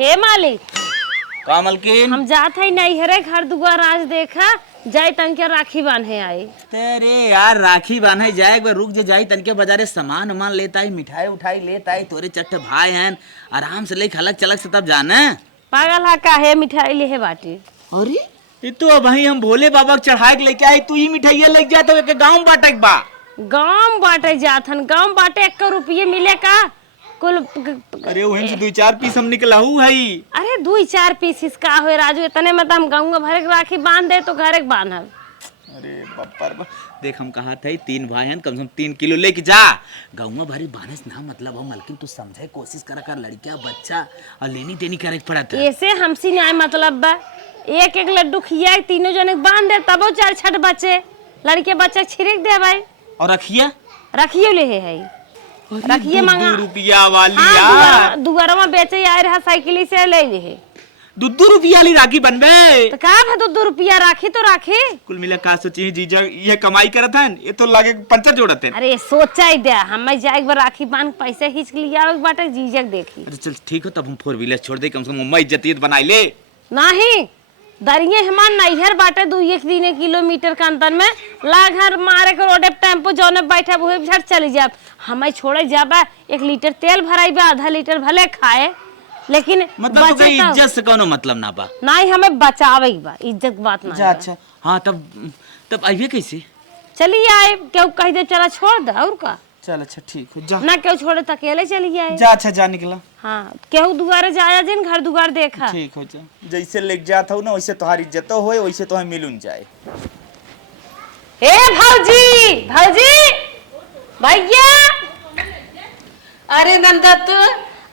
हे मालिक का मलकिन? हम जात है नैहरे घर दुआर आज देखा जाए तनके राखी बांधे आए। तेरे यार राखी बांधे जाए एक बार रुक जे जाई तनके बाजारे सामान वामान लेता है मिठाई उठाई लेता है तोरे चट्टे भाई हैं आराम से ले खलक चलक से तब जाना पागल हा काहे मिठाई ले है बाटी। अरे ये तो अब हम भोले बाबा के चढ़ाए के लेके आई तू ही मिठाइया लेके जा तो एक गांव बाटे बा गांव बाटे जाथन गांव बाटे 1 रुपये मिले का कुल। अरे वहीं से 2-4 पीस हम निकला हूँ है। अरे 2-4 पीस इसका हो राजू इतने में तो हम गाँव भरे राखी बांध दे तो घरे बांधब। अरे बप्पर देख हम कहा थे 3 भाई हैं कम से कम 3 किलो लेके जा गाँव भरी बांधे ना मतलब हो मलकिन तू समझे कोशिश करा कर लड़किया बच्चा और लेनी देनी करे पड़ा था ऐसे हमसी न्याय मतलब बा एक लड्डू खिया तीनों जने बांध दे तब 4 छठ बचे लड़के बच्चे छिड़क दे भाई और रखिए ले है रखिए मांगा 2 रुपया वाली यार दुआरा बेचे आए रहा साइकिल से ले ले 2 रुपया वाली राखी बनबे तो का है 2 रुपया राखी तो राखी कुल मिला का सोची जीजा ये कमाई करत हन ये तो लागे पंचर जोड़त है। अरे सोचा ही दे हम जाए एक बार राखी बांध पैसे खींच लिया बाटे जीजक देखी। अरे चल ठीक हो तब हम 4 व्हीलर छोड़ दे कम से कम मम्मा इज्जतियत बनाई ले नहीं दरिये हमार नैहर बाटे 2-1 किलोमीटर का अंतर में ला घर मारे के रोडे टेम्पो जौने बैठे वो झट चली जाब हमें छोड़े जाबा 1 लीटर तेल भराई बा आधा लीटर भले खाए लेकिन मतलब तो इज्जत से कोनो मतलब ना बा नहीं हमें बचावे बा इज्जत बात ना। अच्छा हाँ तब आइए कैसे चलिए आए क्यों कह दे चला छोड़ दे और का चल अच्छा ठीक हो जा ना क्यों छोड़े तो अकेले चली आए जा अच्छा जा निकला हाँ केहू दुआरे जाया जिन घर दुआर देखा ठीक हो जा जैसे लेके जाता हूँ ना वैसे तुम्हारी इज्जत होए वैसे तुम्हें मिलून जाए। ए भौजी भौजी भैया अरे नंदत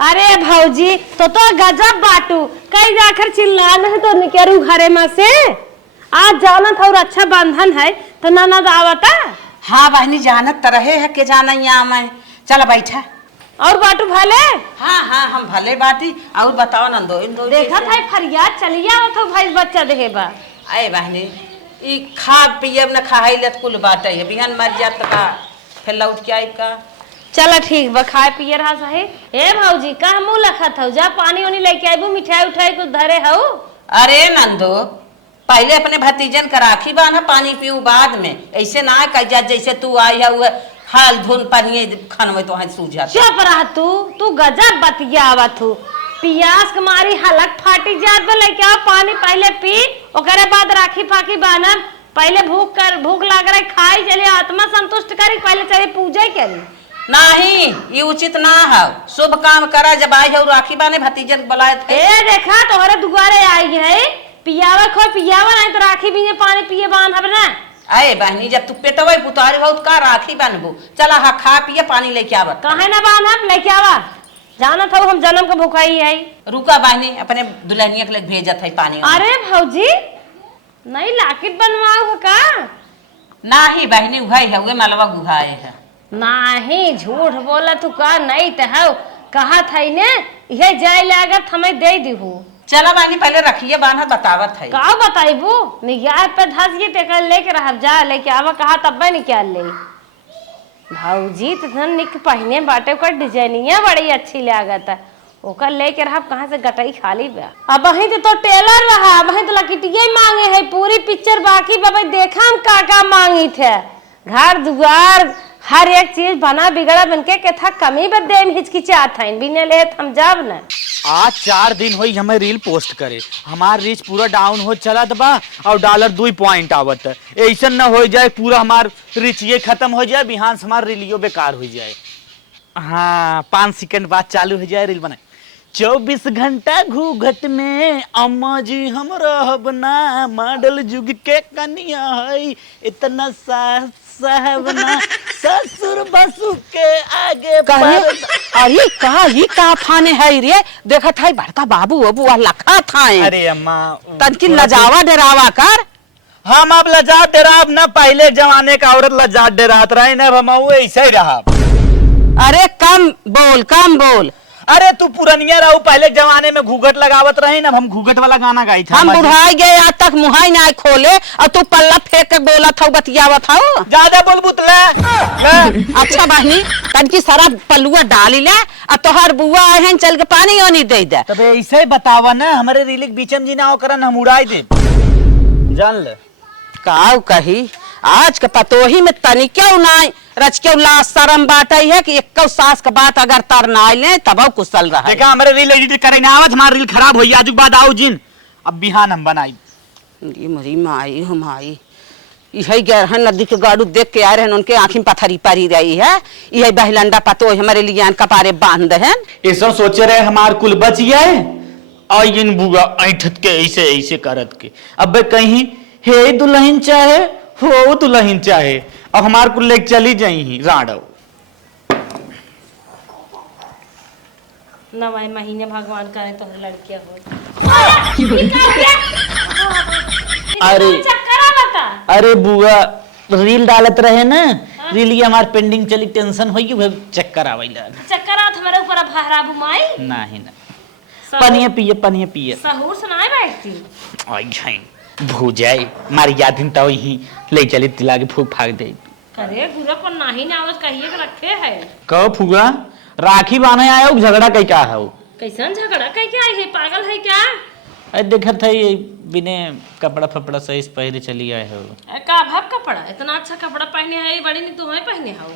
अरे भौजी तो गजब बाटू कई जाकर चिल्लान है तो निकरू घरे में से आज जाना था और अच्छा बंधन है तो ननद आवता। हाँ बहनी जानत रहे है के जाना यहाँ मैं चल बैठा और बाटू भले हाँ हाँ हम भले बाटी और बताओ नंदो देखा था फरियाद चलिया तो भाई बच्चा देहे बा अरे बहनी ई खा पियब न खाई लत कुल बाटे है बिहान मर जात का फिर लौट के आई का चला ठीक बा खाए पिए रहा सही। ए भौजी का मुंह लखत हो जा पानी उनी लेके आइबू मिठाई उठाई कुछ धरे हो। अरे नंदो पहले अपने भतीजन का राखी बांधा पानी पीऊ बाद में ऐसे ना कह जा जैसे तू आई है हाल धुन पानी खानवे तो हाथ सूझ जाता। चुप रह तू गजब बतिया आवत हो पियास के मारी हलक फाटी जात बा लेके आ पानी पहले पी ओकरे बाद राखी फाकी बांधब पहले भूख लाग रही खाई चले आत्मा संतुष्ट करी पहले चले पूजा करी नहीं ये उचित ना है शुभ काम करा जब आई है राखी बाने भतीजन बुलाए थे। ए देखा तोहरे दुआरे आई है पियावा खो पियावा नहीं तो राखी भी पानी पिए बांधब ना। अरे बहनी जब तू पेटवे पुतारी हो का राखी बांधबू चला हा खा पिए पानी लेके आवत काहे ना बांधब लेके आवा जाना था हम जन्म का भूखाई है। रुका बहनी अपने दुल्हनिया के लिए भेजत है पानी। अरे भौजी नहीं लाकिट बनवाओ का नहीं बहनी उहाई है वे मलवा गुहाए है नहीं झूठ बोला तू का नहीं तो है कहा था ने ये जाए लागत हमें दे दीहू। चला बहनी पहले रखिए बांधा बतावत है का बताइबू निगाह पे धस के टेकल लेके रह जा लेके आवा कहा तब नहीं क्या ले भौजी तो निक पहने बाटे का डिजाइनिया बड़ी अच्छी लागत है ओकर लेके रहा कहाँ से गटाई खाली बा अब वहीं तो टेलर रहा वहीं तो लकिटिये मांगे है पूरी पिक्चर बाकी बाबा देखा हम का मांगी थे घर दुआर हर एक चीज बना बिगड़ा बनके के था कमी बदे में हिचकिचात है बिना ले हम जाब न। आज 4 दिन होई हमें रील पोस्ट करे हमार रीच पूरा डाउन हो चला बा और $2 पॉइंट आवत है ऐसा न हो जाए पूरा हमार रीच ये खत्म हो जाए बिहान हमार रीलियो बेकार हो जाए। हाँ 5 सेकंड बाद चालू हो जाए रील बनाए 24 घंटा घूघट में अम्मा जी हम रहब ना मॉडल जुग के कनिया है इतना साहबना ससुर बसु के आगे अरे कहा ये का फाने है रे देखत है बड़का बाबू अबू लखा था। अरे अम्मा तनकी लजावा डरावा कर हम अब लजा डराब ना पहले जमाने का औरत लजा डरात रहे ना हम ऐसा ही रहा। अरे कम बोल अरे तू पुरनिया रहू, पहले जमाने में घूंघट लगावत रहे ना, हम घूंघट वाला गाना गाई था। हम बुढ़ाई गए आज तक मुहाई ना खोले और तू पल्ला फेंक के बोला था बतियावत हो। ज्यादा बोल बुतला। अच्छा बहनी तन की सारा पल्लुआ डाली ले और तोहर बुआ आए हैं चल के पानी ओनी दे दे। तब ऐसे बतावा ना, हमारे रीलिक बीचम जी ना होकर हम उड़ाई दे, जान ले काऊ कही आज के पतोही में तनी क्यों नाई रच के ला शरम बाटई है कि एक सास का बात अगर तर ना ले तब कुशल रहा। देखा हमारे रील एडिट करे ना आवत, हमारा रील खराब होई आज बाद आओ जिन, अब बिहान हम बनाई। ये मरी माई हमारी यही गए हैं नदी के गाड़ू देख के आ रहे हैं, उनके आंखी में पथरी पड़ी रही है। यही बहलंडा पतो हमारे लिए कपारे बांध हैं। ये सब सोचे रहे हमार कुल बच गए और इन बुआ ऐठत के ऐसे ऐसे करत के, अब कहीं हे दुल्हन चाहे हो दुल्हन चाहे, अब हमार कुल लेके चली जाई राड़ो। नवाई महीने भगवान करे तो लड़कियां हो। अरे चक्कर आवता। अरे बुआ रील डालत रहे ना, रील ये हमार पेंडिंग चली, टेंशन होई कि चक्कर आवेला। चक्कर आवत हमारे ऊपर भरा बुमाई नहीं ना, पनिया पिए पनिया पिए। सहूर सुनाए बैठती। आई जाई भूजाई मारी यादिन तो ही ले चली तिला के फूक फाक दे। अरे गुरा पर नाही ना आवत कहिए के रखे है। कब फुगा राखी बांधे आया हो, झगड़ा कई का है? कैसन झगड़ा कह के आई है, पागल है क्या? अरे देखत है ये बिने कपड़ा फपड़ा सही से पहले चली आए हो। का भाव कपड़ा इतना अच्छा कपड़ा पहने है, बड़ी नहीं तुम्हें पहने हो।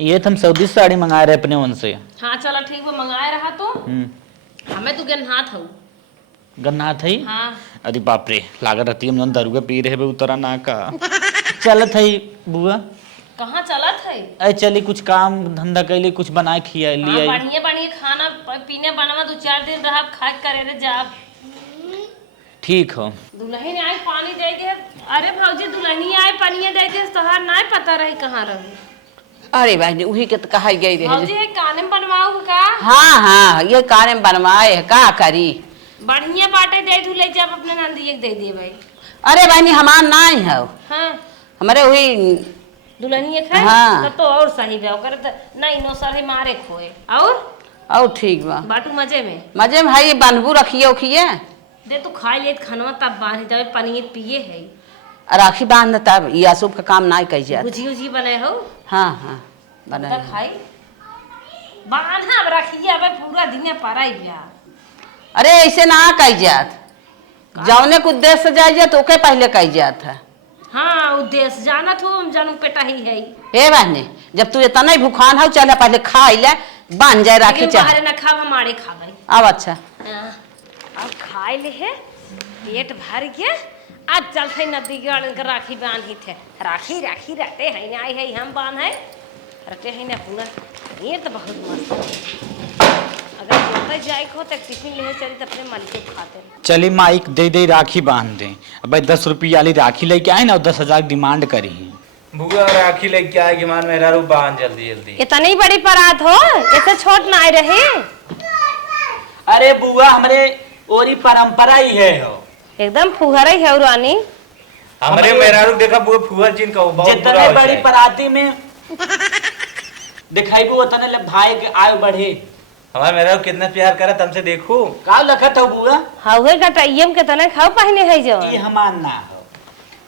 ये हम सऊदी साड़ी मंगा रहे अपने उनसे। हाँ चलो ठीक, वो मंगाए रहा तो हमें तो गन्नाथ हो। गन्नाथ है? हाँ। अरे बाप रे, लागत रहती हम दरुआ पी रहे उतरा ना का। चलत है बुआ। कहाँ चलत है? अरे चली कुछ काम धंधा कैले, कुछ बनाए खिया लिया। बढ़िया बढ़िया खाना पीने बनवा, 2-4 दिन रहा खा करे रे जा। ठीक हो। दुल्हन आए पानी दे दे। अरे भौजी दुल्हनी आए पानी दे दे, तोहार ना पता रही कहाँ रही। अरे भाई वही के तो कहा गई रहे। भौजी है काने में बनवाऊ का? हाँ हाँ ये काने में बनवाए का करी। बढ़िया बाटे दे तू ले जा, अपने नंदी एक दे दिए भाई। अरे बहनी हमार ना ही है। हाँ हमारे वही दुल्हनी एक है। हाँ। तो और सही बे ओकर त नहीं नो सर है मारे खोए। और ठीक बा बाटू मजे में भाई बनबू रखिए उखिए दे तू खा ले खानवा तब बांध जावे, पनीर पिए है। राखी बांध तब ये अशुभ का काम ना कही जाए। भुजी उजी बने हो? हाँ हाँ बना खाई बांधा अब रखिए, अब पूरा दिन पराई बिया। अरे ऐसे ना कही जात, जौने के उद्देश्य से जाइए तो ओके पहले कही जात है। हाँ उद्देश्य जाना तो हम जानू पेटा ही है। हे बहने जब तू इतना ही भूखान हो चल पहले खा ले, बांध जाए राखी चाहे। बाहर ना खा, हमारे खा गई। अब अच्छा अब खाए ले है, पेट भर गया। आज चलते नदी के राखी बांधी थे। राखी राखी रहते है ना, आई है हम बांध है रहते है ना पूरा। ये तो बहुत मस्त है। अगर जोते जाए को तो टिफिन ले चली तो अपने मन के खाते। चली माइक दे दे राखी बांध दे। अब 10 रुपया वाली राखी लेके आए ना, 10,000 डिमांड करी। बुआ राखी लेके आए कि मान मेरा रूप बांध जल्दी जल्दी। इतनी बड़ी परात हो, ऐसे छोट ना रहे। अरे बुआ हमारे ओरी परंपरा ही है हो। एकदम फुहरा ही है रानी। हमारे मेरा रूप देखा बुआ फुहर जिन का बहुत बुरा जितने हो बड़ी जाए। पराती में दिखाई वो उतने ले भाई के आयु बढ़े। हमारा मेरा रूप कितना प्यार करे तुमसे देखो। का लखत हो बुआ? हाउए का टाइम के तने खाओ पहने है जो। ये हमान ना हो।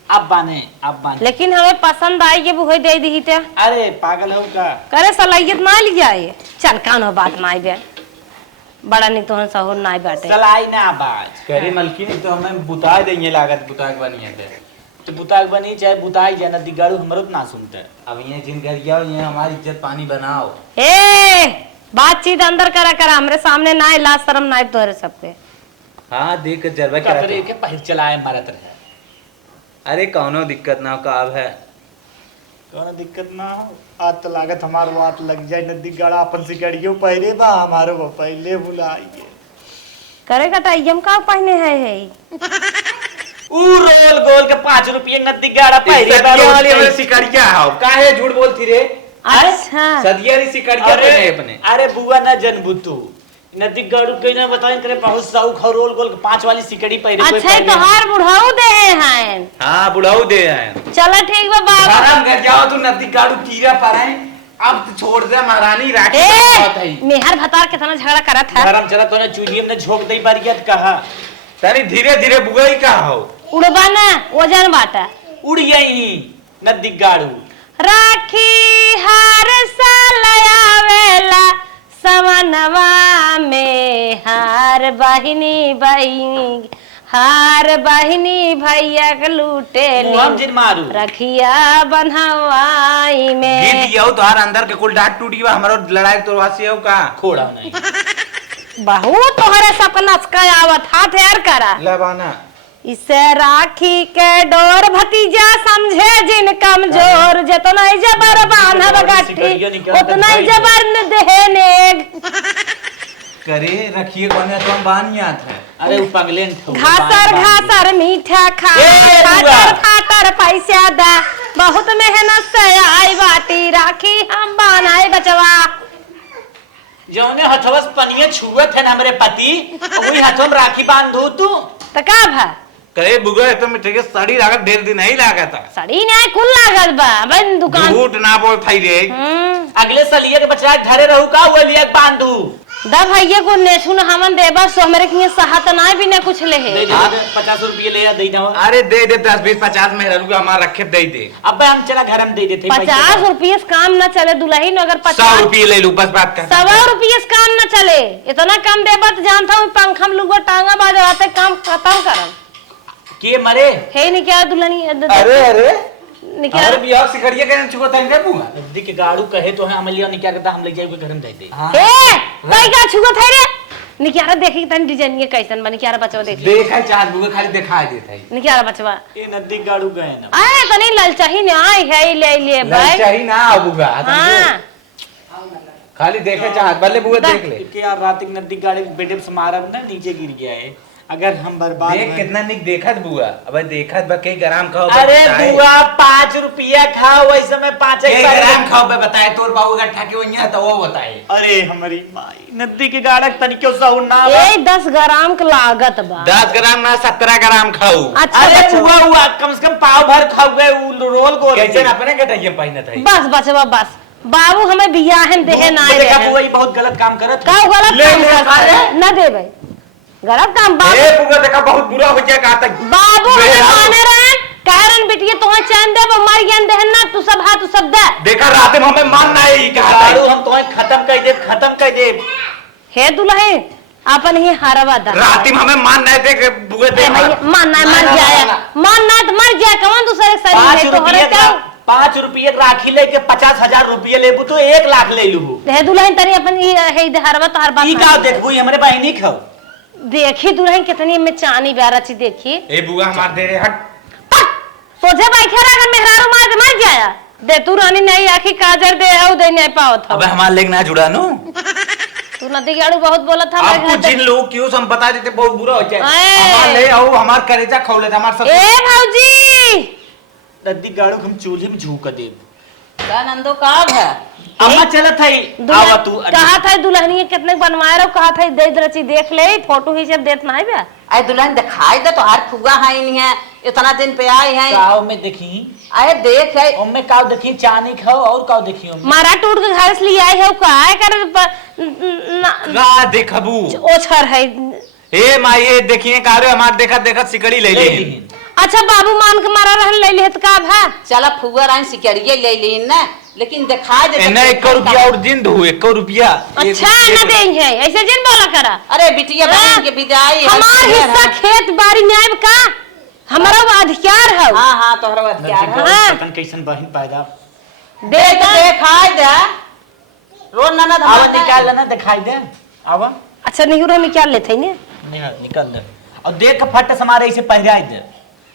अब बाने। लेकिन हमें पसंद आई के बुहे दे दी थे। अरे पागल हो का? करे सलाहियत ना ली जाए। चल कानो बात ना आई बे। बड़ा नहीं तो सहूर ना बाटे। चलाई ना बाज। करी मलकिन तो हमें बुता देंगे लागत बुता के बनिए थे। तो बुताक बनी चाहे बुताई जाए, नदी गाड़ू हमरो ना सुनते। अब ये जिन घर गया ये हमारी इज्जत पानी बनाओ। ए बातचीत अंदर करा हमरे सामने ना लाज शर्म ना तोरे सबके। हाँ देख कर जरबा कतरे करा। के पहल चलाए मरत रहे। अरे कौनो दिक्कत ना हो का अब है। कौनो दिक्कत ना हो। आज तो लागत हमार बात लग जाए, नदी गाड़ा अपन सिकड़ियो पहले बा हमारो पहले बुलाइए। करेगा टाइम का पहने है। ऊ रोल गोल के 5 रुपये नदी गाड़ा पहले बा। सदिया वाली हमारे सिकड़िया हो। काहे झूठ बोलती रे? अच्छा सदिया री सिकड़िया तो है अपने। अरे बुआ ना जनबू तू नदी गाड़ू के ना बताइन करे बहुत साउ खरोल गोल के 5 वाली सिकड़ी पहले। अच्छा तो हार बुढ़ाऊ दे हैं। हाँ बुढ़ाऊ दे हैं। चलो ठीक बा बाबा। आराम कर जाओ तू नदी गाड़ू कीड़ा पर है। अब तो छोड़ दे महारानी राखी ए बहुत है मेहर भतार कितना झगड़ा करत है। गरम चला तो ने चूल्ही में झोंक दई बरियत कहा तनी धीरे धीरे बुगई का हो उड़बा ना वजन बाटा उड़ यही नदी गाड़ू राखी हर साल आवेला समनवा में हार बहिनी भैया के लूटे वो हम जिन मारू रखिया बन्हवाई में गीत यौ तोहार अंदर के कुल डाट टूटी बा हमरो लड़ाई तोरवासी हो का खोड़ा नहीं बहुत तोहरे सबका नचका आवत हाथ यार करा लबाना इसे राखी के डोर भतीजा समझे जिन कमजोर जितना जबर बांधब गट्ठी उतना जबर न देने करे रखिए कोने तो हम बानियात है अरे वो पगलेन घासर मीठा खा ए, फाटर पैसा दा बहुत मेहनत से आई बाटी राखी हम बनाए बचवा जौने हथवस पनिये छुअत है ना हमरे पति वही हथवम राखी बांधू तू तो का भा करे बुगई तो मिठे के साड़ी लागत ढेर दिन नहीं लागत सड़ी नहीं कुल लागल बा बन दुकान झूठ ना बोल थाई रे अगले सलिए के बच्चा धरे रहू का वो लिया बांधू दा भैया को नेछुन हमन देबा सो हमरे के सहात ना भी ने कुछ ले दे है दे 50 रुपये ले दे दे अरे दे 10-20-50 में रुपया हमारा रखे दे दे अब हम चला घर में दे देते 50 रुपये से काम न चले दुल्हन अगर 100 50 रुपये ले लू बस बात कर 100 रुपये से काम न चले इतना कम देबा तो जानता हूँ पंखा में लुगो टांगा बाजवाते काम खत्म करम के मरे है नहीं क्या दुल्हनी अरे निकल अरे बियाह सिकड़िए के चुको तन के बुआ नदी के गाड़ू कहे तो है अमलिया ने क्या करता हम ले जाए घर में दे दे ए कई का छुगो थे रे निकारा देखी तन डिजाइन ये कैसन बनी क्या बचवा देखी देखा चार बुआ खाली दिखा देता है निकारा बचवा ये नदी गाड़ू गए ना आए तनी ललचाही ने आई है ले भाई चाहिए ना बुआ हां खाली देखे चाहत भले बुआ देख ले कि यार रात की नदी गाड़ी बेटे से मारा ना नीचे गिर गया है अगर हम बर्बाद देख कितना निक देखत बुआ अब देखत बा के ग्राम खाओ अरे बुआ 5 रुपया खाओ वैसे में 5 के ग्राम खाओ बे बताए तोर बाबू गट्ठा के वन्या तो वो बताए अरे हमारी माई नदी के गाड़क तनिको सौ ना ए 10 ग्राम के लागत बा 10 ग्राम ना 17 ग्राम खाओ अच्छा अरे बुआ हुआ कम से कम पाव भर खाओ गए रोल गोल कैसे अपने गटैया पहिनत है बस बचवा बस बाबू हमें बियाहन देहे ना दे देखा बुआ ये बहुत गलत काम करत का गलत काम कर ना दे भाई गलत काम बाबू ए बुआ देखा बहुत बुरा हो गया कहा तक बाबू हमें माने रहन कारण बिटिया तोहे चैन दे मर गयन देहन ना तू सब हाथ तू सब दे देखा रात में हमें मानना है ही कहा गाड़ू हम तो खत्म कर दे हे दुल्हन अपन ही हारवा दा रात में हमें मानना है देख बुआ दे मानना है मर जाए मानना तो मर जाए कौन दूसरे शरीर है तोहरे का 5 रुपये राखी लेके 50,000 रुपये लेबू तो 1 लाख ले लू हे दुल्हन तनी अपन ही हे हारवा तो हर बात ई का देखबू हमरे बहिनी खाओ देखी दुल्हन कितनी में चानी ब्याह रची देखी ए बुआ हमार दे रे हट सोचे भाई खेरा अगर मेहरारू मार के मर जाया दे तू रानी नहीं आखी काजर दे औ दे नहीं पाओ था अबे हमार लेग ना जुड़ा नो तू नदी गाड़ू बहुत बोला था आपको जिन लोग क्यों हम बता देते बहुत बुरा हो जाए ए! हमार ले आओ हमार करेजा खौले हमार सब ए भौजी नदी गाड़ू हम चूल्हे में झूक दे का नंदो काब है अम्मा चलत है आवा तू कहा था दुल्हनी कितने बनवाए रहो कहा था दे रची देख ले फोटो ही जब देत ना है आए दुल्हन दिखाई दे तो हर फुगा है नहीं है इतना दिन पे आई है काव में देखी आए देख है ओमे काव देखी चानी खाओ और काव देखी ओमे मारा टूट के घर से लिए आई है का है कर गा देखबू ओछर है ए माई ये देखिए कारे हमार देखत देखत सिकड़ी ले ले अच्छा बाबू मान के मारा रहन ले लेत का भा चला फुगा राइन सिकड़िए ले ली ना लेकिन दिखाई दे इन्हें 1 रुपया और जिंद हुए 1 रुपया अच्छा ना देंगे ऐसे जिन बोला करा अरे बिटिया बहन के विदाई है हमार हिस्सा खेत बाड़ी न्याय का हमारा अधिकार है हां हां तोहरा अधिकार है हाँ। पतन कैसन बहन पैदा देख दिखाई दे रोज ननद आवा हमार निकाल लेना दिखाई दे आवा अच्छा नहीं हो निकाल लेते ने निकाल दे और देख के फट हमारे ऐसे पहराई दे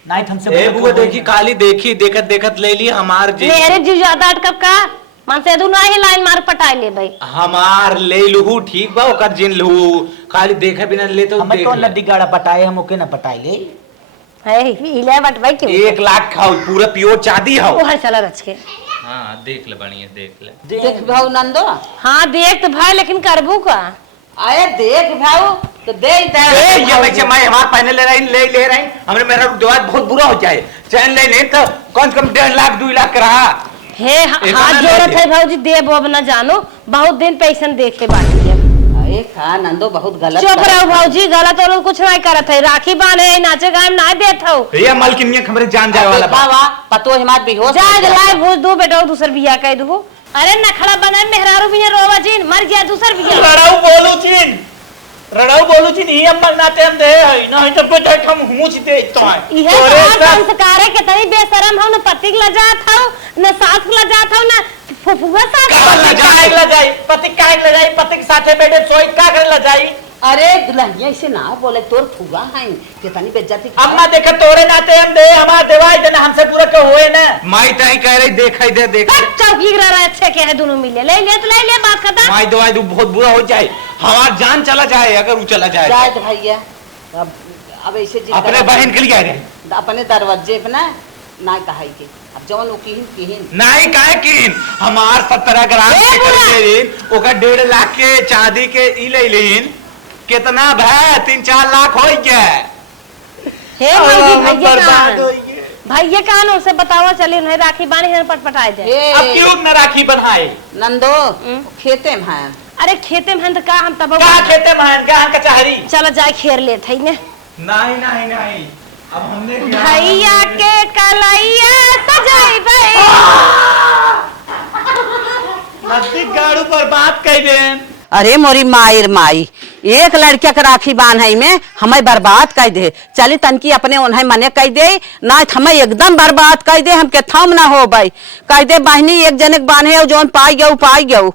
नहीं हमसे ए बुआ देखी काली देखी देखत देखत ले ली हमार जी मेरे जी ज्यादा अटकब का मन से दुना ही लाइन मार पटाई ले भाई हमार ले लू ठीक बा ओकर जिन लू खाली देखे बिना ले तो हमें देख तो ले। लड्डी गाड़ा पटाए हम ओके ना पटाई ले है इले बट भाई क्यों 1 लाख खाओ पूरा प्योर चांदी हो वो हर चला रच के हां देख ले बढ़िया देख ले देख भाऊ नंदो हाँ देख तो भाई लेकिन करबू का आए देख भाऊ तो दे दे ये वैसे मैं हमार पहने ले ले रही हमरे मेरा दिमाग बहुत बुरा हो जाए चैन ले नहीं तो कम से कम 1.5 लाख 2 लाख रहा हे एक हाथ आना जोड़त लेके। है भौजी, देब अब न जानो, बहुत दिन पैसन देखे बाकी है। अरे खा नंदो बहुत गलत चुप करत रहो है। भौजी, गलत और कुछ नहीं करत है। राखी बांधे नाचे गाए में ना देत हो। भैया मालकिनिया हमरे जान जाए वाला बा। बाबा पतो हमार बेहोश जा हो गया। लाई भूज दू बेटा, दूसर बिया कह दू। अरे नखड़ा बना मेहरारू बिया रोवा जीन मर गया दूसर बिया। रड़ाऊ बोलू चिन ही अम्मर नाते हम दे है नहीं तो बेटा हम हुमुच दे तो है इहे तोहार संस्कार है, कितनी बेशरम हो, न पति के लजात हो, न सास के लजात हो, न फुफुआ सास। पति के साथे बैठे सोई का करे लजाई। अरे दुल्हनिया ऐसे ना बोले, तोर फुआ है कितनी बेइज्जती कर- अम्मा देखे तोरे नाते हम दे, हमार देवाई देना हमसे पूरा के होए ना। माई ताई कह रही देखाई दे देख बस चौकी गिरा रहा अच्छे के है, दोनों मिले ले ले तो ले ले, बात खत्म। माई दवाई दू बहुत बुरा हो जाए, हमार जान चला जाए अगर वो चला जाए। जाए तो भैया अब ऐसे जिद अपने करत- बहन के लिए आए रहे अपने दरवाजे पे ना कहाई के अब जवन वो किहिन नहीं काहे किन हमार 17 ग्राम ए के बुआ! कर देन ओका 1.5 लाख के चांदी के ई ले लेन कितना भै 3-4 लाख हो गया। हे भौजी भैया कहां भैया कहां है, उसे बताओ चलिए नहीं राखी बांधे हैं पटपटाए जाए। ए, अब क्यों न राखी बनाए? नंदो खेते में है अरे खेते में हैं तो का हम तब का खेते में का कचहरी? चलो जाए खेर ले थई ने। नहीं नहीं नहीं अब हमने भैया के कलैया सजाई भाई। नजदीक गाड़ू पर बात कह देन। अरे मोरी माई एक लड़किया के राखी बांधई में हमें बर्बाद कर दे। चली तनकी अपने उन्हें मने कह दे ना हमें एकदम बर्बाद कर दे, हमके थम ना हो भाई कह दे बहनी एक जनक बांधे जौन पाई गऊ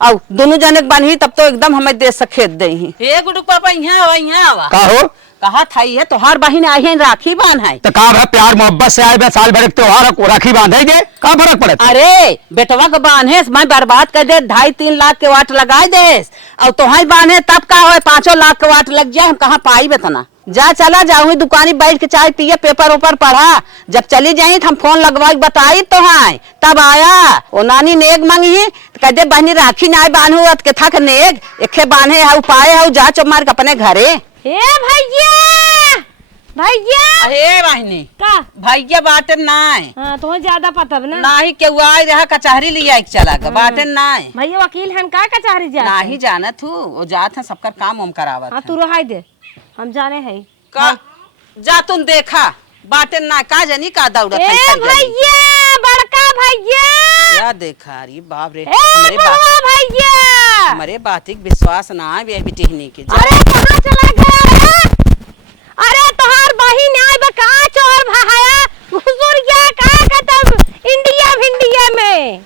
और दोनों जनक बांधी तब तो एकदम हमें दे सखेत दे ही। हे गुडू पापा यहाँ आवा का हो कहा था ये तोहार बहन आई है राखी बांध है। तो का है प्यार मोहब्बत से आए बे साल भर के त्योहार को राखी बांधे दे का फर्क पड़े? अरे बेटवा के बांधे मैं बर्बाद कर दे 2.5-3 लाख के वाट लगा दे और तोहार बांधे तब का हो 5 लाख के वाट लग जाए, हम कहाँ पाई बेतना। जा चला जाऊँ दुकानी बैठ के चाय पिए पेपर ऊपर पढ़ा, जब चली जाई तो हम फोन लगवा बताई तो है तब आया वो नानी नेग मांगी कह दे बहनी राखी ना बांधू के था नेग एक बांधे है पाए है जा चुप मार के अपने घरे। हे भैया भैया अरे बहनी का भैया बाटन नाय हाँ तुम्हें ज्यादा पता है ना। नाही के आई रहा कचहरी लिया एक चला के बाटन नाय भैया वकील हन का कचहरी जा नाही जानत हूँ वो जात है सबका काम उम करावत हाँ है। तू रहाई दे हम जाने हैं। का जा तुम देखा बाटन ना का जनी का दौड़त ए है चल जानी। भैया बड़का भैया क्या देखा अरे बाप रे ए बुआ भैया हमारे बातिक विश्वास ना है बे बिटिहनी के। अरे कहाँ चला गया रे? अरे तोहार बहिन आई बा का चोर भाया घुसुर गया का कतब इंडिया में।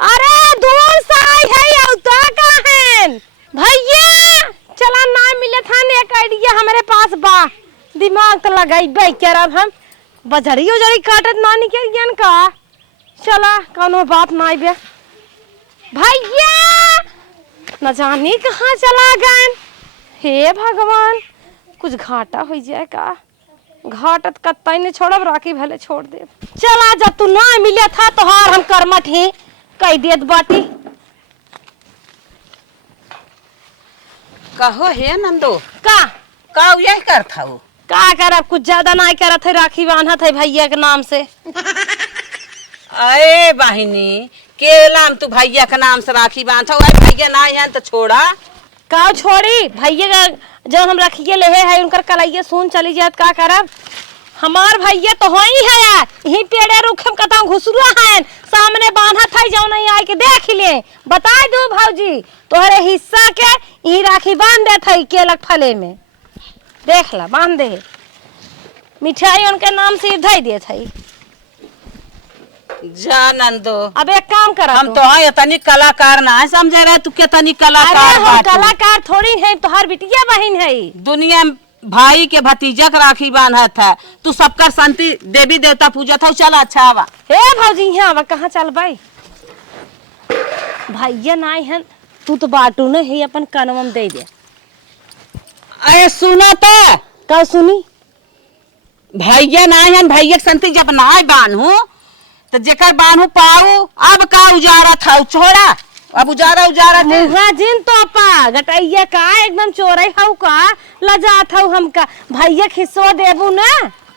अरे दूर से आई है ये उता का है भैया चला ना मिले था ने एक आइडिया हमारे पास बा दिमाग तो लगाई बे करब हम बजड़ी उजड़ी काटत ना निकल गन का। चला कोनो बात ना बे भैया न जानी कहाँ चला गए। हे भगवान कुछ घाटा हो जाए का, घाटत कत्ता ने छोड़ब राखी भले छोड़ दे। चला जब तू ना मिले था तो हार हम करमट ही कह देत बाटी। कहो हे नंदो का यही करता हो का करब कुछ ज्यादा ना करत है, राखी बांधत है भैया के नाम से। अरे बहिनी केलाम तू भैया के नाम से राखी बांधा भैया ना यहाँ तो छोड़ा का छोड़ी भैया का जब हम रखिए ले है उनकर कलैया सुन चली जात का करब। हमार भैया तो हो ही है यार यही पेड़े रुखे में कता घुसरुआ है सामने बांधा था जाओ नहीं आए के देख ले बता दो भौजी तोहरे हिस्सा के यही राखी बांध दे थई केलक फले में देख ला बांध दे मिठाई उनके नाम से धई दे थई। जा नंदो अब एक काम कर हम तो है तनी कलाकार ना है समझे रहे तू के तनी कलाकार अरे हम बाटू। कलाकार थोड़ी है तोहार बिटिया बहन है। दुनिया में भाई के भतीजा के राखी बांधा था तू सबका शांति देवी देवता पूजा था चला अच्छा आवा। हे भौजी यहाँ आवा कहाँ चल भाई भैया नाई है तू तो बाटू ने ही अपन कनवम दे दे। अरे सुनो तो का सुनी भैया ना है भैया के शांति जब ना बांधू तो जेकर बांधू पाऊ अब का उजारा था छोड़ा अब उजारा मुहा जिन तो पा गटैया का एकदम चोरई हऊ का लजा था हमका भैया खिस्सो देबू ना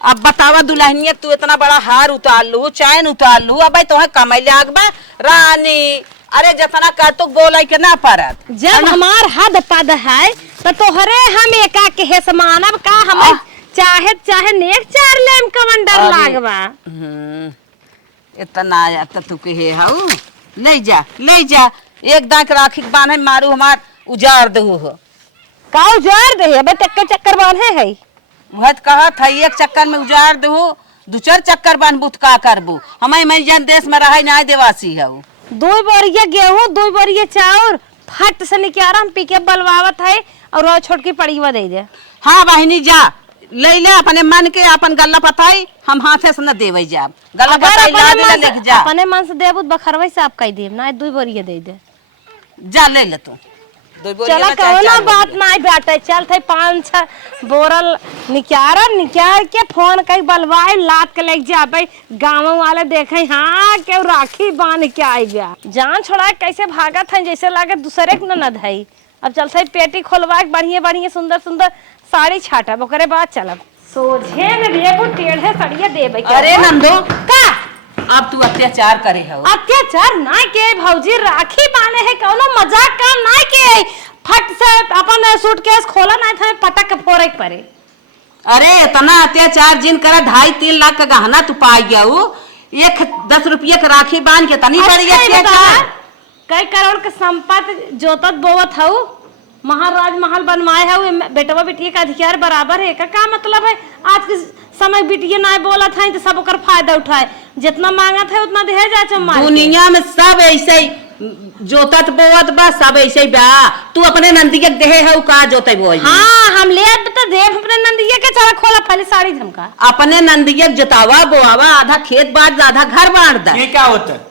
अब बतावा दुल्हनिया तू इतना बड़ा हार उतार लू, चैन उतार लू, अब तुम्हें कमाई लागबा रानी। अरे जितना कर तू बोला के ना परत। जब हमार हद पद है तो तोहरे हम एका के हे समानब का हम चाहे चाहे नेक चार लेम कमंडर लागबा। इतना आया तो तू के हे हाउ ले जा एक दांत राखी के बांधे मारू हमार उजाड़ दहु हो। का उजाड़ दे अबे तक चक्कर बांधे है वह कहत है एक चक्कर में उजाड़ दहु, 2-4 चक्कर बांध बुत का करबू। हमारे मैं जन देश में रहे ना देवासी हूँ। 2 बोरिया गेहूं 2 बोरिया चाउर फट से निकारा हम पीके बलवावत है और छोटकी पड़ीवा दे दे। हाँ बहनी जा ले ले अपने मन के अपन गल्ला पताई हम हाथे से न देवे जा गल्ला पताई ला दे लेके जा। अपने मन से देबू बखरवा से आप कह देब ना 2 बोरिया दे दे। जा ले ले तू चला कौनो बात ना बाटे चल थे 5-6 बोरल निकाल के फोन कई बलवाए लात के लेके जाबे गाँव वाले देखे हाँ के राखी बांध के आई गया। जान छोड़ा कैसे भागत है जैसे लागे दूसरे के ननद है। अब चल थे पेटी खोलवा बढ़िया बढ़िया सुंदर सुंदर साड़ी छाटब ओकरे बाद चलब सोझे में देबू टेढ़े सड़िया देबे। अरे नंदो का अब तू अत्याचार करे हो। अत्याचार ना के भौजी राखी बांधे है कौनो मजाक काम ना के फट से अपन सूटकेस खोला ना था पटक के फोड़े पड़े। अरे इतना अत्याचार जिन करा 2.5-3 लाख का गहना तू पा गया हो 10 रुपये का राखी बांध के तनी बढ़िया अत्याचार। कई करोड़ के संपत्ति जोतत बोवत हऊ महाराज महल बनवाए है बेटवा बेटिया का अधिकार बराबर है का मतलब है। आज के समय बिटिया ना बोलत है तो सब ओकर फायदा उठाए जितना मांगत है उतना दे जा चम्मा। दुनिया में सब ऐसे ही जोतत बोवत बा सब ऐसे ही बा। तू अपने नंदिया देहे है का जोते बोई। हाँ हम ले तो देव अपने नंदिया के चला खोला पहले साड़ी धमका अपने नंदिया जोतावा बोआवा आधा खेत बांट आधा घर बांट दा। ये क्या होता है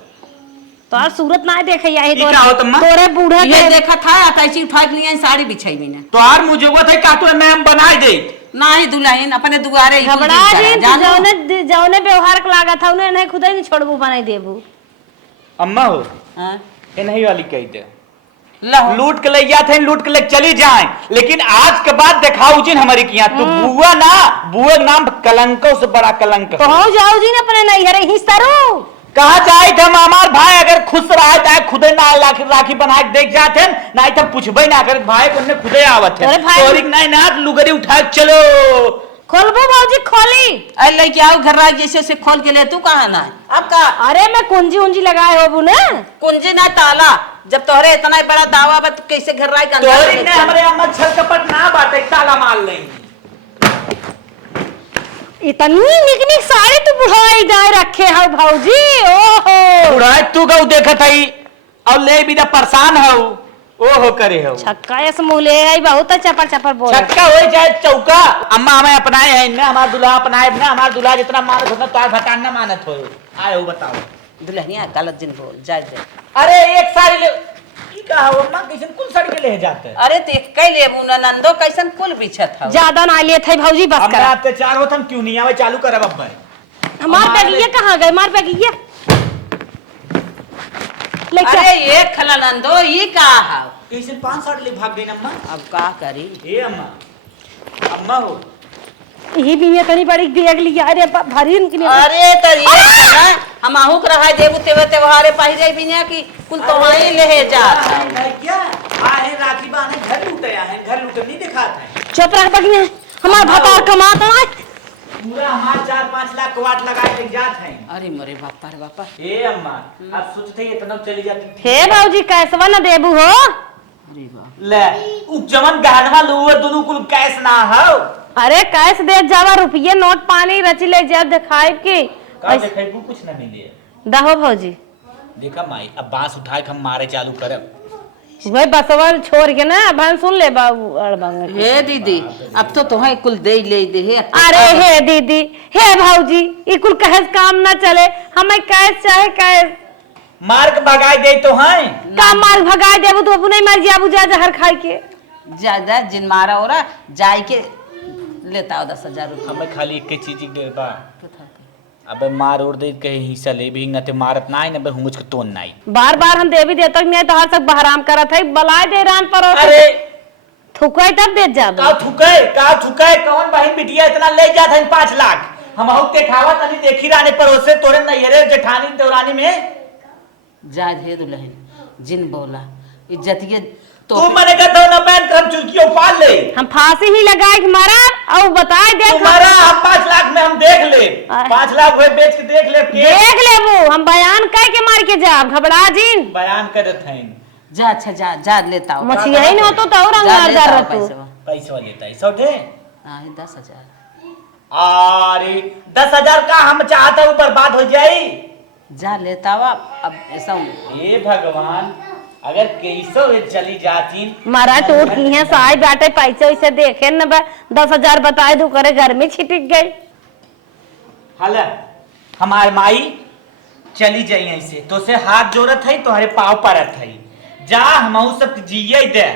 तो सूरत ना देखे यही क्या होता है तोरे बूढ़े ये देखा था अटैची उठा के लिए साड़ी बिछाई मैंने तो यार मुझे वो थे का तो मैं हम बना दे नहीं दुल्हन अपने दुआरे घबरा जी जौने व्यवहार का लागत था उन्हें नहीं खुद ही नहीं छोड़बू बनाई देबू। अम्मा हो हाँ? ये नहीं वाली कही थे लहो लूट के ले जाते लूट के ले चली जाए लेकिन आज के बाद दिखाओ जिन हमारी किया तू बुआ ना बुआ नाम कलंकों से बड़ा कलंक पहुंच जाओ जी ना अपने नैहरे हिस्सारू कहा जाए थे हमार भाई अगर खुश रहा है खुदे ना राखी बना के देख जाते नहीं तो पूछबे ना अगर भाई को खुदे आवत है तोरी नहीं ना लुगरी उठा चलो खोलबो भौजी खोली अरे लेके आओ घर राज जैसे से खोल के ले तू कहाँ ना अब का। अरे मैं कुंजी उंजी लगाए होबू ना कुंजी ना ताला जब तोहरे इतना बड़ा दावा बा कैसे घर राज का तोरी ने हमरे अम्मा छल कपट ना बाटे ताला मार लेंगे। इतनी निक साड़ी तू बुढ़ाई जाए रखे है भौजी। ओहो बुढ़ाई तू गौ देखत हई और ले भी परेशान हो ओहो करे हो छक्का ऐसे मुंह ले आई बहुत चपर बोल छक्का हो जाए चौका। अम्मा हमें अपनाए हैं ना हमारा दूल्हा अपनाए ना हमारा दूल्हा जितना मानत होता तो भटान ना मानत हो आए हो बताओ दुल्हनिया गलत जिन बोल जाए। अरे एक साड़ी ले का हो अम्मा कैसन कुल साड़ी के ले जाते अरे तो कई ले मुना नंदो कैसन कुल बिछत है ज्यादा ना लिए थे भौजी बस हमरा कर अत्याचार होत हम क्यों नहीं आवे चालू करब अब हमार बैगिया कहां गए मार बैगिया ले चल। अरे ये खला नंदो ये का है कैसे 5 साड़ी ले भाग गई अम्मा। अब का करी ए अम्मा अम्मा हो यही भी ये तनी बड़ी बैग लिया अरे भारी इनके लिए अरे तो ये हम आहू के रहा देबू तेवे त्योहारे पहिरे बिना की कुल तो वही ले जा क्या आए राखी बांधे घर लूटे आए घर लूटे नहीं दिखाते हैं चुप रख बगिया हमार भतार कमाता है पूरा हमार 4-5 लाख के वाट लगा के जात हैं। अरे मोरे बापा रे बापा ए अम्मा अब सोचते ही इतना चली जाती थी। हे भौजी कैसवा न देबू हो अरे वाह ले उ जमन गहनवा लुए दोनों कुल कैश ना हो अरे कैस दे जावा रुपये नोट पानी रच ले जब दिखाई की का देखेबू कुछ ना मिले दहो भौजी देखा माई अब बांस उठाए के हम मारे चालू करब भाई बसवन छोड़ के ना भन सुन ले बाबू अड़बंग हे दीदी अब तो तुम्हें कुल दे ले दे हे अरे हे दीदी हे भौजी ई कुल कहे काम ना चले हमें कैस चाहे कैस मार के भगाई दे तो हैं का मार भगाए देबू तो अपने मर जाबू जा जहर खाई के ज्यादा जिन मारा हो रहा जाय के लेता हो 10,000 रुपया हमें खाली एक चीज दे बा अबे मार उड़ दे कहीं हिस्सा ले भी न ते मारत ना आई न बे हुमुच के तोन नाई बार बार हम देवी देवता नहीं तो हर सब बहराम करत है बलाय दे रान पर अरे थुकाई तब दे जाबू का थुके कौन बहन बिटिया इतना ले जात है 5 लाख हम के खावा तनी देखी राने परोसे तोरे नैहरे जेठानी देवरानी में जा दे दुल्हन जिन बोला इज्जतिये तो तू मने कहता ना पैन कर चुकी पाल ले हम फांसी ही लगाए के मारा और बताए देख तुम्हारा 5 लाख में हम देख ले 5 लाख हुए बेच के देख ले देख ले वो हम बयान कह के मार के जा घबरा जिन बयान करत हैं जा अच्छा जा जा लेता हूँ मछिया ही न होतो तो और अंगारदार रहतो पैसा लेता है सौठे हाँ 10,000 अरे 10,000 का हम चाहता हूँ बर्बाद हो जाए जा लेता हुआ अब ऐसा हे भगवान अगर कैसो चली जाती मारा टूट की है साई बाटे पैसे वैसे देखे न 10,000 बताए दू करे घर में छिटक गई हल हमार माई चली जाई ऐसे तो से हाथ जोड़त है तुम्हारे पाँव पड़त है जा हम सब जिये दे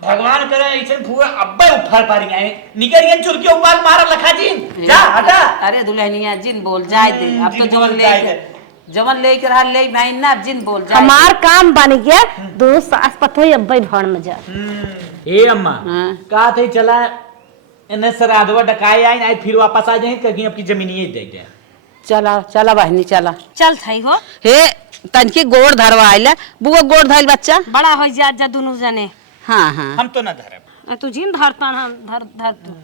भगवान करे ऐसे पूरा अब्बे उफर पारी आए निकल गए चुरकी उबाल मारा लखा जी जा हटा अरे दुल्हनिया जिन बोल जाए दे अब तो जवन लेके रहा ले भाई ना जिन बोल जाए हमार काम बन गया दोनों सास पतो अब्बे भण में जा ए अम्मा का थे चला इन्हें सराधवा डकाए आई आई फिर वापस आ जाए कहीं आपकी जमीनिए दे दे चला चला बहनी चला चल थई हो हे तनकी गोड़ धरवा आइले बुआ गोड़ धइल बच्चा बड़ा हो जा दोनों जने हाँ हाँ हम तो ना धरब तू जिन धरता हम धर तू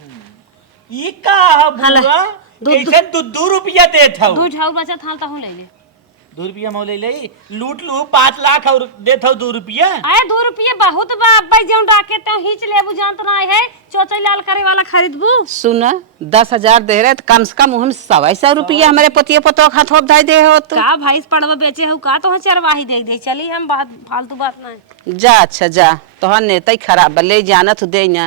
ये का बुआ कैसे 2 रुपया देत हूं दू झाऊ बचा थालता हूं ले ले 2 रुपया मौ ले लूट लू 5 लाख और देत हूं 2 रुपया आए 2 रुपये बहुत बा अब्बे जौन डाके तो हिच लेबू जानत ना है चोचई लाल करे वाला खरीदबू सुन 10,000 दे रहे तो कम से कम हम 125 रुपया हमारे पतिये पतो खाथोप धाई दे हो तो का भाई पड़वा बेचे हो का तो चरवाही देख दे चली हम बात फालतू बात ना जा अच्छा जा तोहर नेता ही खराब ले जाना तो दे ना